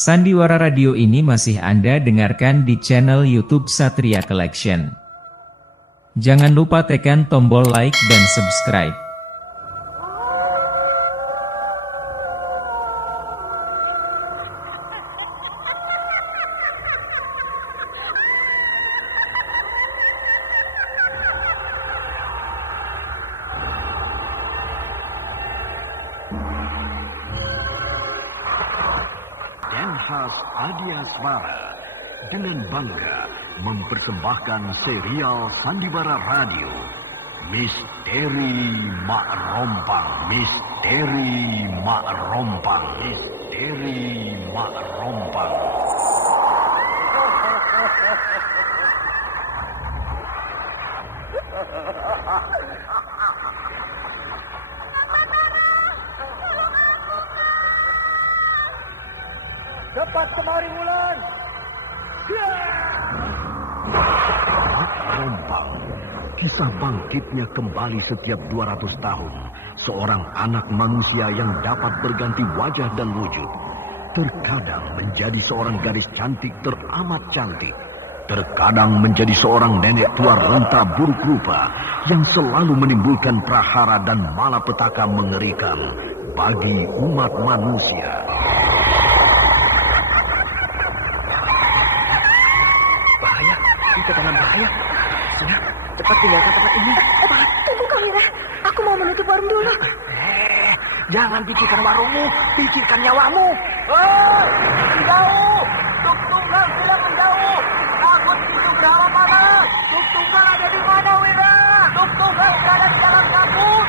Sandiwara Radio ini masih Anda dengarkan di channel YouTube Satria Collection. Jangan lupa tekan tombol like dan subscribe. Denhas Adiasmara dengan bangga mempersembahkan serial Sandiwara Radio Misteri Mak Rompang, Misteri Mak Rompang, Misteri Mak Rompang. Cepat kemari Wulan. Mak Rompang, kisah bangkitnya kembali setiap 200 tahun. Seorang anak manusia yang dapat berganti wajah dan wujud. Terkadang menjadi seorang gadis cantik teramat cantik. Terkadang menjadi seorang nenek tua renta buruk rupa yang selalu menimbulkan prahara dan malapetaka mengerikan bagi umat manusia. Dengan bahaya. Sudah, cepat tinggalkan tempat ini. Tunggu Kamila, aku mau menutup warung dulu. Jangan pikirkan warungmu, pikirkan nyawamu. Oh, menjauh. Tuk Tunggal sudah menjauh. Takut itu berapa mana? Tuk Tunggal ada di mana, Wira? Tuk Tunggal berada di dalam kampung.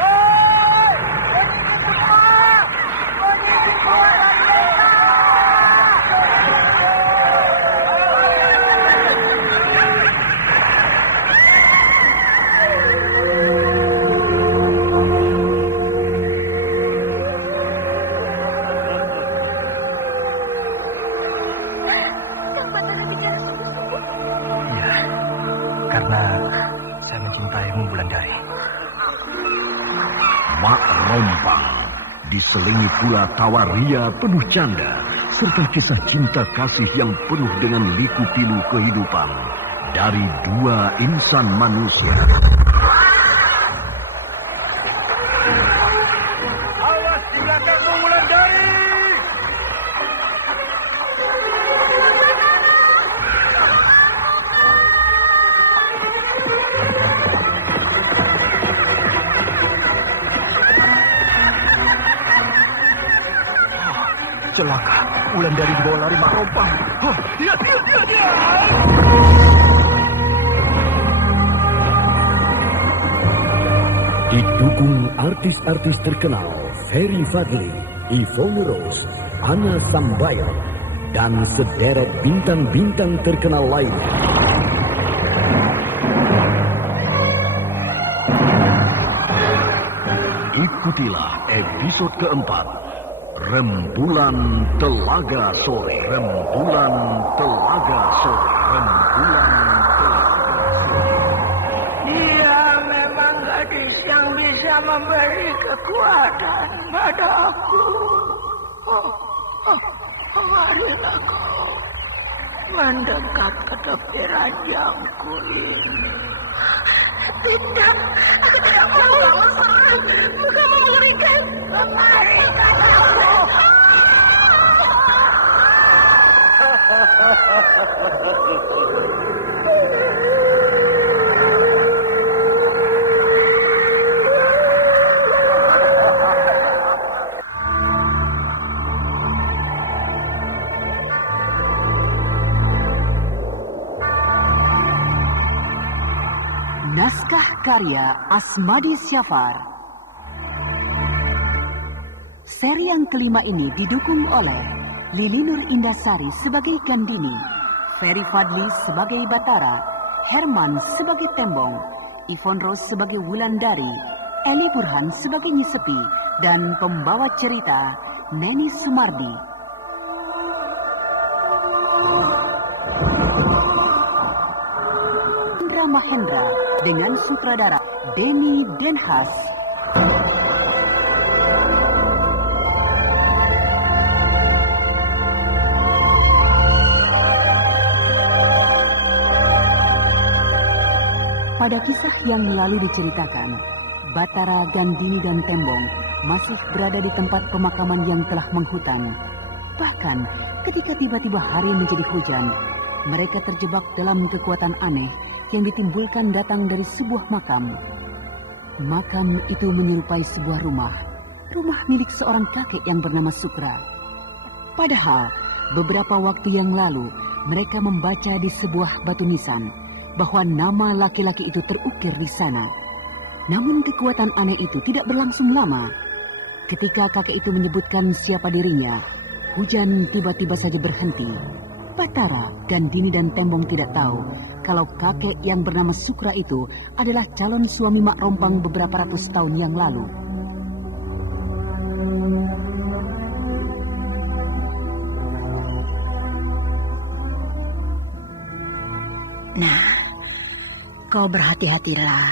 Hei, ini semua. Ini keluar dari desa. Karena saya mencintaimu, Wulandari. Mak Rompang diselingi pula tawa ria penuh canda serta kisah cinta kasih yang penuh dengan liku-pilu kehidupan dari dua insan manusia. Awas di belakangmu, Wulandari. Celaka, Wulandari dibawa lari Mak Rompang. Dia. Didukung artis-artis terkenal Ferry Fadli, Yvonne Rose, Anna Sambayan, dan sederet bintang-bintang terkenal lainnya. Ikutilah episode keempat, Rembulan Telaga Sore. Rembulan Telaga Sore. Rembulan Telaga Sore. Dia memang gadis yang bisa memberi kekuatan padaku. Marilah kau mendekat ke tepi ranjangku ini. Tidak, aku tidak mau. Bukan mengerikan. Mengerikan aku. Naskah karya Asmadi Syafar. Seri yang kelima ini didukung oleh Lili Nur Indasari sebagai Gandini, Ferry Fadli sebagai Batara, Herman sebagai Tembong, Yvonne Rose sebagai Wulandari, Eli Burhan sebagai Nyisepi, dan pembawa cerita Neni Sumardi. Indra Mahendra dengan sutradara Denny Denhas. Pada kisah yang lalu diceritakan, Batara, Gandini, dan Tembong masih berada di tempat pemakaman yang telah menghutan. Bahkan ketika tiba-tiba hari menjadi hujan, mereka terjebak dalam kekuatan aneh yang ditimbulkan datang dari sebuah makam. Makam itu menyerupai sebuah rumah milik seorang kakek yang bernama Sukra. Padahal beberapa waktu yang lalu mereka membaca di sebuah batu nisan bahwa nama laki-laki itu terukir di sana. Namun kekuatan aneh itu tidak berlangsung lama. Ketika kakek itu menyebutkan siapa dirinya, hujan tiba-tiba saja berhenti. Batara, Gandini, dan Tembong tidak tahu kalau kakek yang bernama Sukra itu adalah calon suami Mak Rompang beberapa ratus tahun yang lalu. Nah, kau berhati-hatilah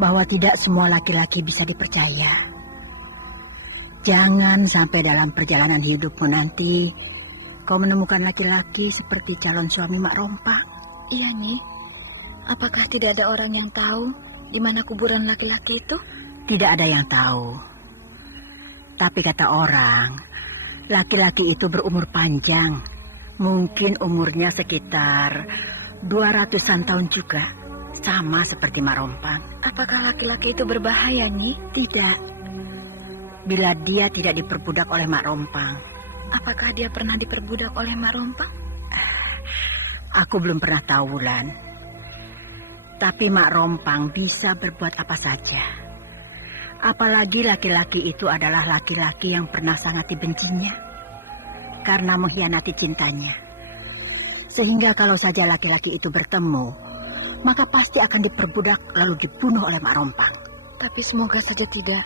bahwa tidak semua laki-laki bisa dipercaya. Jangan sampai dalam perjalanan hidupmu nanti kau menemukan laki-laki seperti calon suami Mak Rompang. Iya, Nyi. Apakah tidak ada orang yang tahu di mana kuburan laki-laki itu? Tidak ada yang tahu. Tapi kata orang, laki-laki itu berumur panjang. Mungkin umurnya sekitar 200-an tahun juga. Sama seperti Mak Rompang. Apakah laki-laki itu berbahaya, Nyi? Tidak. Bila dia tidak diperbudak oleh Mak Rompang. Apakah dia pernah diperbudak oleh Mak Rompang? Aku belum pernah tahu, Wulan. Tapi Mak Rompang bisa berbuat apa saja. Apalagi laki-laki itu adalah laki-laki yang pernah sangat dibencinya karena mengkhianati cintanya. Sehingga kalau saja laki-laki itu bertemu, maka pasti akan diperbudak lalu dibunuh oleh Mak Rompang. Tapi semoga saja tidak.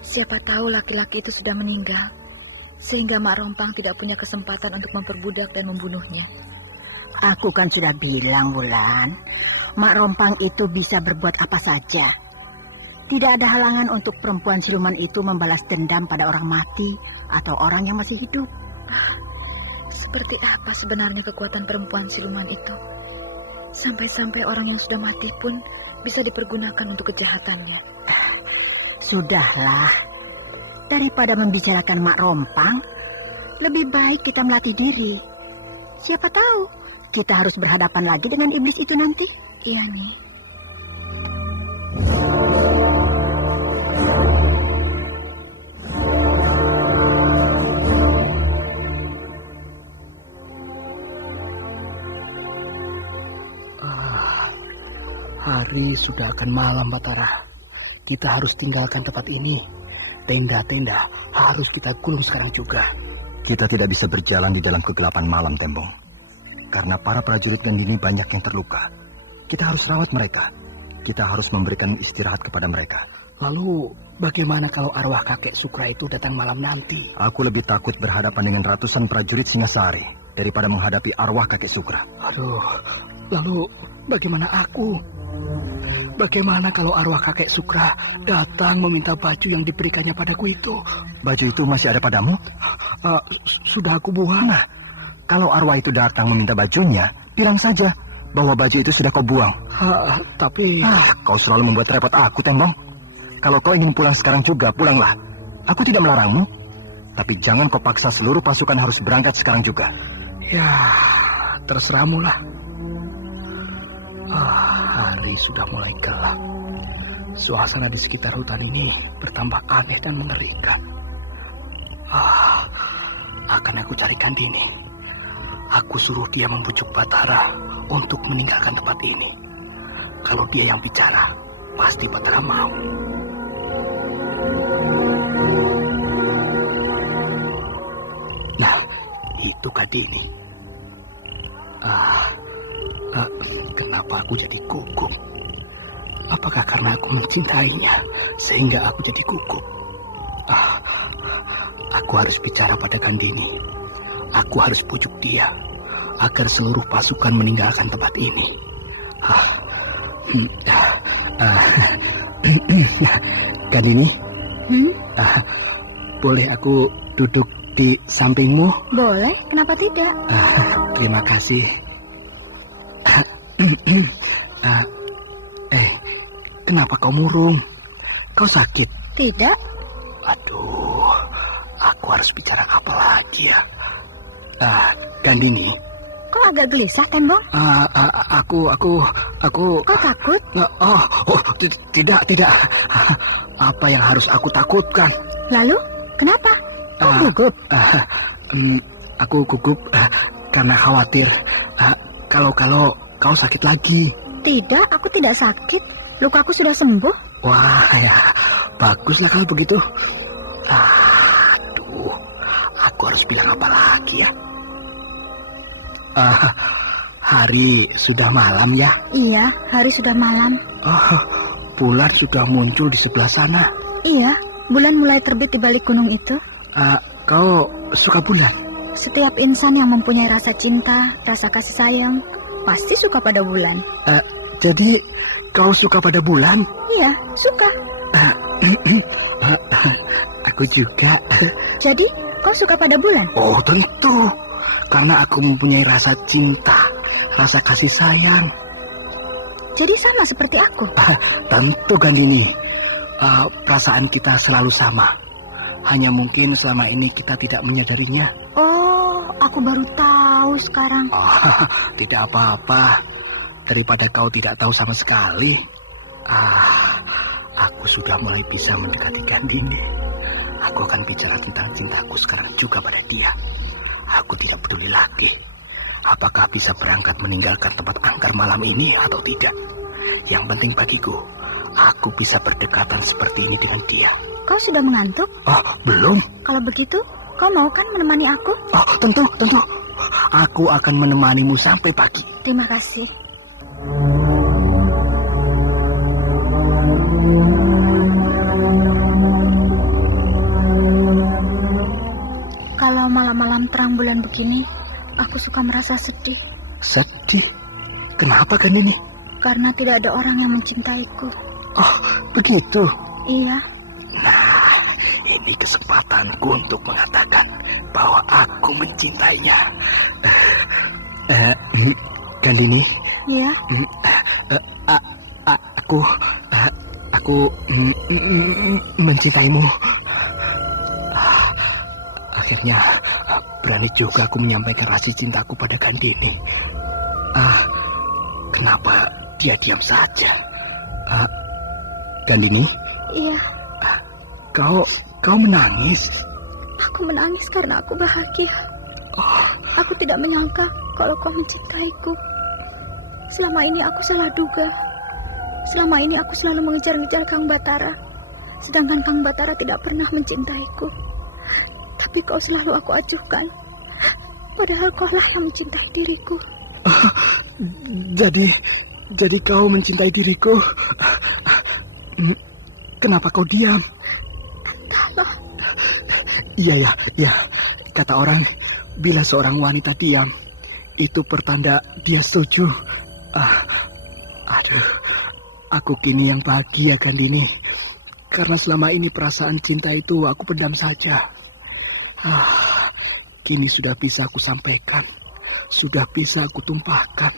Siapa tahu laki-laki itu sudah meninggal, sehingga Mak Rompang tidak punya kesempatan untuk memperbudak dan membunuhnya. Aku kan sudah bilang, Wulan, Mak Rompang itu bisa berbuat apa saja. Tidak ada halangan untuk perempuan siluman itu membalas dendam pada orang mati atau orang yang masih hidup. Seperti apa sebenarnya kekuatan perempuan siluman itu? Sampai-sampai orang yang sudah mati pun bisa dipergunakan untuk kejahatannya. Sudahlah, daripada membicarakan Mak Rompang, lebih baik kita melatih diri. Siapa tahu kita harus berhadapan lagi dengan iblis itu nanti. Iya, Nyi. Hari sudah akan malam, Batara. Kita harus tinggalkan tempat ini. Tenda-tenda harus kita gulung sekarang juga. Kita tidak bisa berjalan di dalam kegelapan malam, Tembong. Karena para prajurit Gandini banyak yang terluka. Kita harus rawat mereka. Kita harus memberikan istirahat kepada mereka. Lalu, bagaimana kalau arwah kakek Sukra itu datang malam nanti? Aku lebih takut berhadapan dengan ratusan prajurit Singasari daripada menghadapi arwah kakek Sukra. Aduh, lalu bagaimana aku? Bagaimana kalau arwah kakek Sukra datang meminta baju yang diberikannya padaku itu? Baju itu masih ada padamu? Sudah aku buang. Nah, kalau arwah itu datang meminta bajunya, bilang saja bahwa baju itu sudah kau buang. Tapi... kau selalu membuat repot aku, Tembong. Kalau kau ingin pulang sekarang juga, pulanglah. Aku tidak melarangmu. Tapi jangan kau paksa seluruh pasukan harus berangkat sekarang juga. Ya, terserahmu lah. Hari sudah mulai gelap. Suasana di sekitar hutan ini bertambah aneh dan mengerikan. Akan aku carikan Dini. Aku suruh dia membujuk Batara untuk meninggalkan tempat ini. Kalau dia yang bicara, pasti Batara mau. Nah, itu Kak Dini. Kenapa aku jadi gugup? Apakah karena aku mencintainya sehingga aku jadi gugup? Aku harus bicara pada Gandini. Aku harus pujuk dia agar seluruh pasukan meninggalkan tempat ini. Gandini, boleh aku duduk di sampingmu? Boleh, kenapa tidak? Terima kasih. Kenapa kau murung? Kau sakit? Tidak, Aduh, aku harus bicara apa lagi ya? Gandini, kau agak gelisah, Tembong. aku. Kau takut? Tidak. Apa yang harus aku takutkan? Lalu, kenapa? Kau gugup? Aku gugup karena khawatir kalau kau sakit lagi. Tidak, aku tidak sakit. Lukaku sudah sembuh. Wah, ya, baguslah kalau begitu. Aduh, aku harus bilang apa lagi ya? Hari sudah malam ya? Iya, hari sudah malam. Bulan sudah muncul di sebelah sana. Iya, bulan mulai terbit di balik gunung itu. Kau suka bulan? Setiap insan yang mempunyai rasa cinta, rasa kasih sayang, pasti suka pada bulan. Jadi kau suka pada bulan? Iya, suka. Aku juga. Jadi, kau suka pada bulan? Oh, tentu. Karena aku mempunyai rasa cinta, rasa kasih sayang. Jadi sama seperti aku. Tentu, Gandini. Perasaan kita selalu sama. Hanya mungkin selama ini kita tidak menyadarinya. Oh, aku baru tahu sekarang. Tidak apa-apa. Daripada kau tidak tahu sama sekali. Aku sudah mulai bisa mendekati Gandini. Aku akan bicara tentang cintaku sekarang juga pada dia. Aku tidak peduli lagi apakah bisa berangkat meninggalkan tempat angker malam ini atau tidak. Yang penting bagiku, aku bisa berdekatan seperti ini dengan dia. Kau sudah mengantuk? Belum. Kalau begitu, kau mau kan menemani aku? Tentu. Aku akan menemanimu sampai pagi. Terima kasih. Kalau malam-malam terang bulan begini, aku suka merasa sedih. Sedih? Kenapa kan ini? Karena tidak ada orang yang mencintaiku. Oh, begitu? Iya. Nah, ini kesempatanku untuk mengatakan bahwa aku mencintainya. Gandini? Iya. Aku mencintaimu. Akhirnya berani juga aku menyampaikan rasa cintaku pada Gandini. Kenapa dia diam saja? Gandini? Iya. Kau menangis? Aku menangis karena aku bahagia. Aku tidak menyangka kalau kau mencintaiku. Selama ini aku salah duga. Selama ini aku selalu mengejar-ngejar Kang Batara, sedangkan Kang Batara tidak pernah mencintaiku. Tapi kau selalu aku acuhkan, padahal kaulah yang mencintai diriku. Jadi kau mencintai diriku? Kenapa kau diam? Entahlah. Iya. Kata orang, bila seorang wanita diam, itu pertanda dia setuju. Aku kini yang bahagia, Gandini. Karena selama ini perasaan cinta itu aku pendam saja. Kini sudah bisa aku sampaikan. Sudah bisa aku tumpahkan.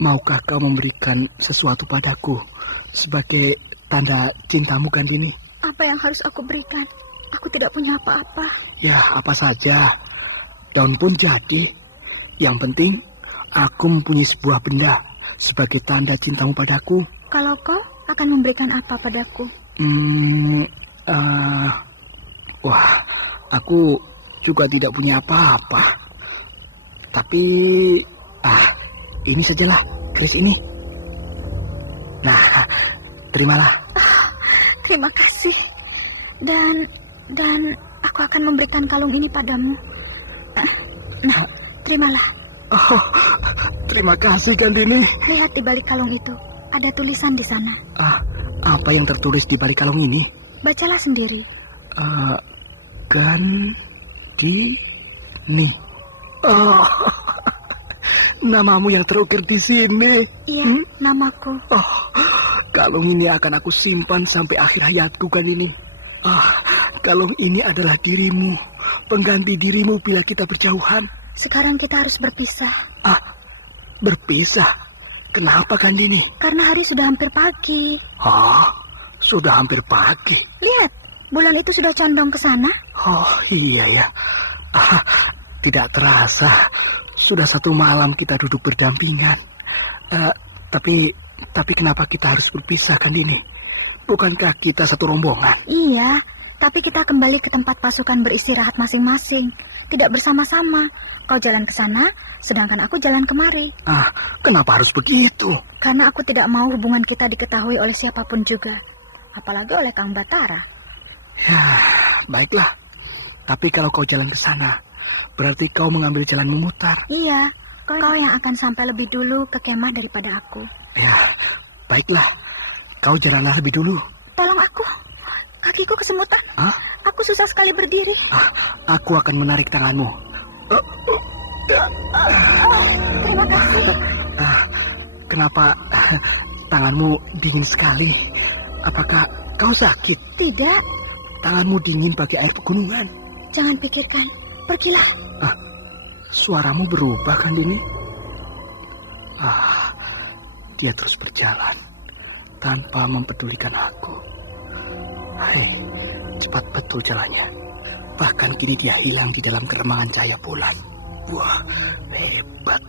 Maukah kau memberikan sesuatu padaku sebagai tanda cintamu, Gandini? Apa yang harus aku berikan? Aku tidak punya apa-apa. Ya, apa saja. Daun pun jadi. Yang penting, aku mempunyai sebuah benda sebagai tanda cintamu padaku. Kalau kau akan memberikan apa padaku? Wah, aku juga tidak punya apa-apa. Tapi, ini sajalah, keris ini. Nah, terimalah. Terima kasih. Dan aku akan memberikan kalung ini padamu. Nah, terimalah. Oh, terima kasih, Gandini. Lihat di balik kalung itu, ada tulisan di sana. Apa yang tertulis di balik kalung ini? Bacalah sendiri. Gandini. Oh, namamu yang terukir di sini. Iya, namaku. Oh, kalung ini akan aku simpan sampai akhir hayatku, Gandini. Kalung ini adalah dirimu, pengganti dirimu bila kita berjauhan. Sekarang kita harus berpisah. Berpisah? Kenapa Gandini? Karena hari sudah hampir pagi. Oh, sudah hampir pagi. Lihat, bulan itu sudah condong ke sana. Oh iya ya. Tidak terasa. Sudah 1 malam kita duduk berdampingan. Tapi kenapa kita harus berpisah Gandini? Bukankah kita satu rombongan? Iya, tapi kita kembali ke tempat pasukan beristirahat masing-masing. Tidak bersama-sama. Kau jalan ke sana, sedangkan aku jalan kemari. Kenapa harus begitu? Karena aku tidak mau hubungan kita diketahui oleh siapapun juga. Apalagi oleh Kang Batara. Ya, baiklah. Tapi kalau kau jalan ke sana, berarti kau mengambil jalan memutar. Iya, kau yang akan sampai lebih dulu ke kemah daripada aku. Ya, baiklah. Kau jalanlah lebih dulu. Tolong aku. Kakiku kesemutan. Aku susah sekali berdiri. Aku akan menarik tanganmu. Terima kasih. Kenapa tanganmu dingin sekali? Apakah kau sakit? Tidak, Tanganmu dingin bagi air pegunungan. jangan pikirkan. Pergilah. Suaramu berubah kan Dini? Dia terus berjalan tanpa mempedulikan aku. Hai, cepat betul jalannya. Bahkan kini dia hilang di dalam keremangan cahaya bulan. Wah, hebat.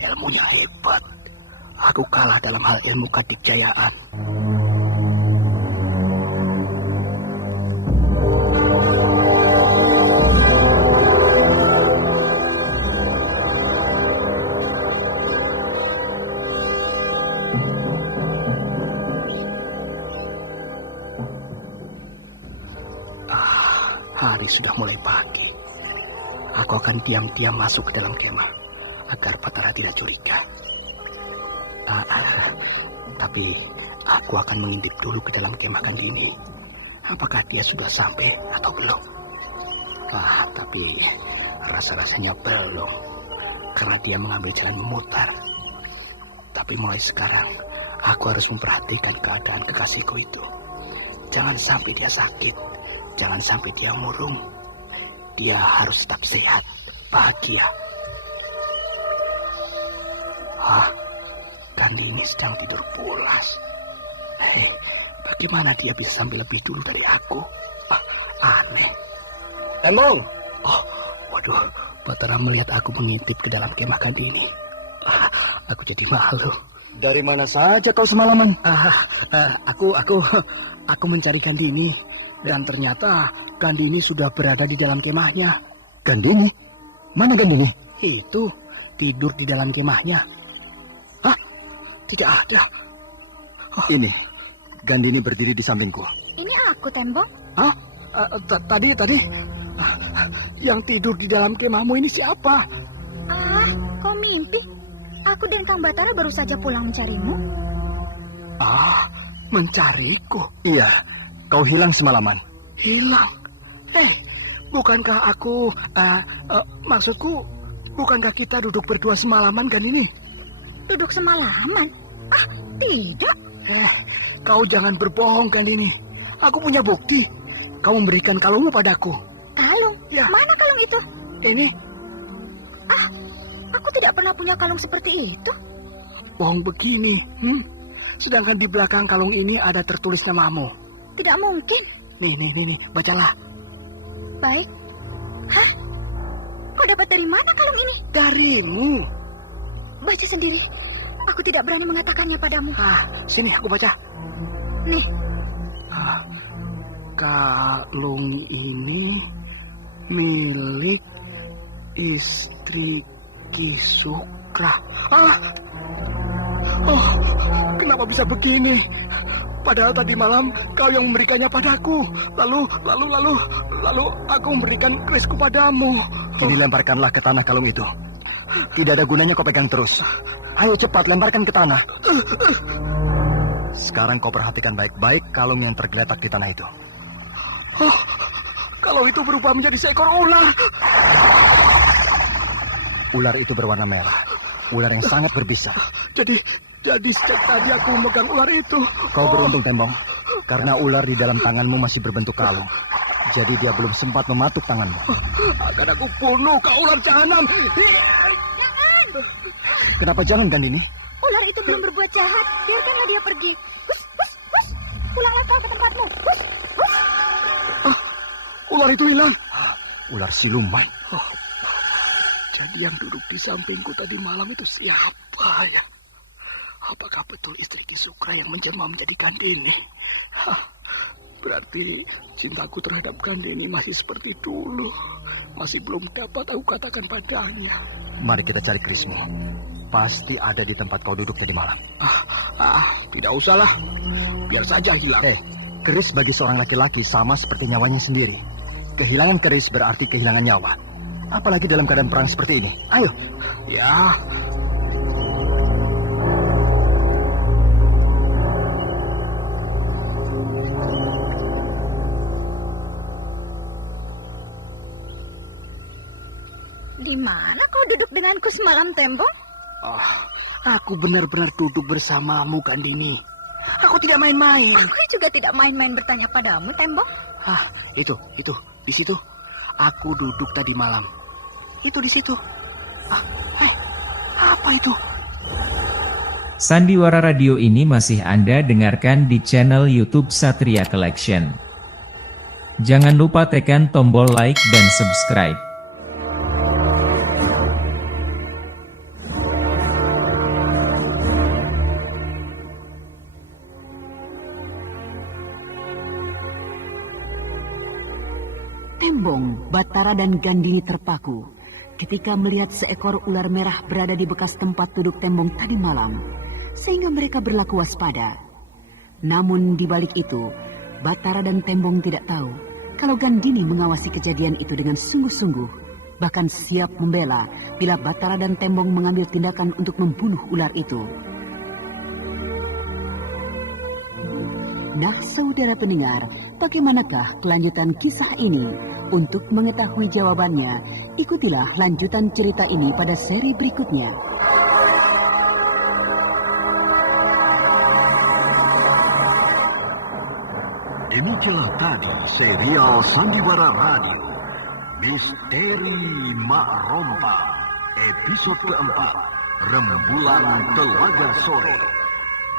Ilmunya hebat. Aku kalah dalam hal ilmu kadikjayaan. Hari sudah mulai pagi. Aku akan diam-diam masuk ke dalam kemah agar Batara tidak curiga. Tapi aku akan mengintip dulu ke dalam kemah Gandini. Apakah dia sudah sampai atau belum? Tapi rasa-rasanya belum, karena dia mengambil jalan memutar. Tapi mulai sekarang aku harus memperhatikan keadaan kekasihku itu. Jangan sampai dia sakit. Jangan sampai dia murung. Dia harus tetap sehat, bahagia. Gandini sedang tidur pulas. Bagaimana dia bisa sampai lebih dulu dari aku? Aneh. Tembong! Waduh, Batara melihat aku mengintip ke dalam kemah Gandini. Aku jadi malu. Dari mana saja kau semalaman? Aku mencari Gandini. Dan ternyata Gandini sudah berada di dalam kemahnya. Gandini? Mana Gandini? Itu, tidur di dalam kemahnya. Tidak ada. Ini, Gandini berdiri di sampingku. Ini aku, Tembok. Tadi. Yang tidur di dalam kemahmu ini siapa? Kau mimpi? Aku dan Kang Batara baru saja pulang mencarimu. Mencariku? Iya, kau hilang semalaman. Hilang? Bukankah aku... maksudku, bukankah kita duduk berdua semalaman Gandini? Duduk semalaman? Tidak. Kau jangan berbohong Gandini. Aku punya bukti. Kau memberikan kalungmu padaku. Kalung? Ya. Mana kalung itu? Ini Aku tidak pernah punya kalung seperti itu. bohong begini. Sedangkan di belakang kalung ini ada tertulis namamu. Tidak mungkin. Nih, bacalah. Baik. Hah? Kau dapat dari mana kalung ini? Darimu. Baca sendiri. Aku tidak berani mengatakannya padamu. Sini aku baca. Nih. Kalung ini milik istri Ki Sukra. Kenapa bisa begini? Padahal tadi malam kau yang memberikannya padaku. Lalu aku memberikan kerisku padamu. Kini lemparkanlah ke tanah kalung itu. Tidak ada gunanya kau pegang terus. Ayo cepat lemparkan ke tanah. Sekarang kau perhatikan baik-baik kalung yang tergeletak di tanah itu. Kalau itu berubah menjadi seekor ular. Ular itu berwarna merah. Ular yang sangat berbisa. Jadi sejak tadi aku memegang ular itu. Kau beruntung, Tembong. Karena ular di dalam tanganmu masih berbentuk kalung. Jadi dia belum sempat mematuk tanganmu. Akan aku bunuh kau ular jahanam. Kenapa jangan, Gandini? Ular itu belum berbuat jahat. Biarkanlah dia pergi. Hus, hus, hus. Pulanglah kau ke tempatmu. Hus, hus. Ular itu hilang. Ular siluman. Jadi yang duduk di sampingku tadi malam itu siapa ya? Apakah betul istri Ki Sukra yang menjelma menjadi Gandini? Berarti cintaku terhadap Gandini masih seperti dulu. Masih belum dapat aku katakan padanya. Mari kita cari Krismo. Pasti ada di tempat kau duduk tadi malam. Tidak usahlah. Biar saja hilang. Keris bagi seorang laki-laki sama seperti nyawanya sendiri. Kehilangan keris berarti kehilangan nyawa. Apalagi dalam keadaan perang seperti ini. Ayo. Ya. Di mana kau duduk denganku semalam, Tembong? Aku benar-benar duduk bersamamu, Gandini. Aku tidak main-main. Aku juga tidak main-main bertanya padamu, Tembong. Itu, di situ. Aku duduk tadi malam. Itu di situ. Apa itu? Sandiwara radio ini masih Anda dengarkan di channel YouTube Satria Collection. Jangan lupa tekan tombol like dan subscribe. Tembong, Batara dan Gandini terpaku ketika melihat seekor ular merah berada di bekas tempat duduk Tembong tadi malam, sehingga mereka berlaku waspada. Namun di balik itu, Batara dan Tembong tidak tahu kalau Gandini mengawasi kejadian itu dengan sungguh-sungguh, bahkan siap membela bila Batara dan Tembong mengambil tindakan untuk membunuh ular itu. Nah, saudara pendengar, bagaimanakah kelanjutan kisah ini? Untuk mengetahui jawabannya, ikutilah lanjutan cerita ini pada seri berikutnya. Demikianlah tadi serial Sandiwara Radio Misteri Mak Rompang episode keempat, Rembulan Telaga Sore,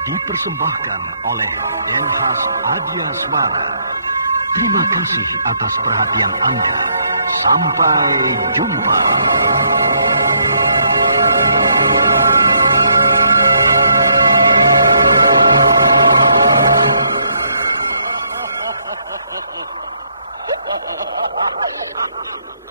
dipersembahkan oleh Denhas Adyasmara. Terima kasih atas perhatian Anda. Sampai jumpa.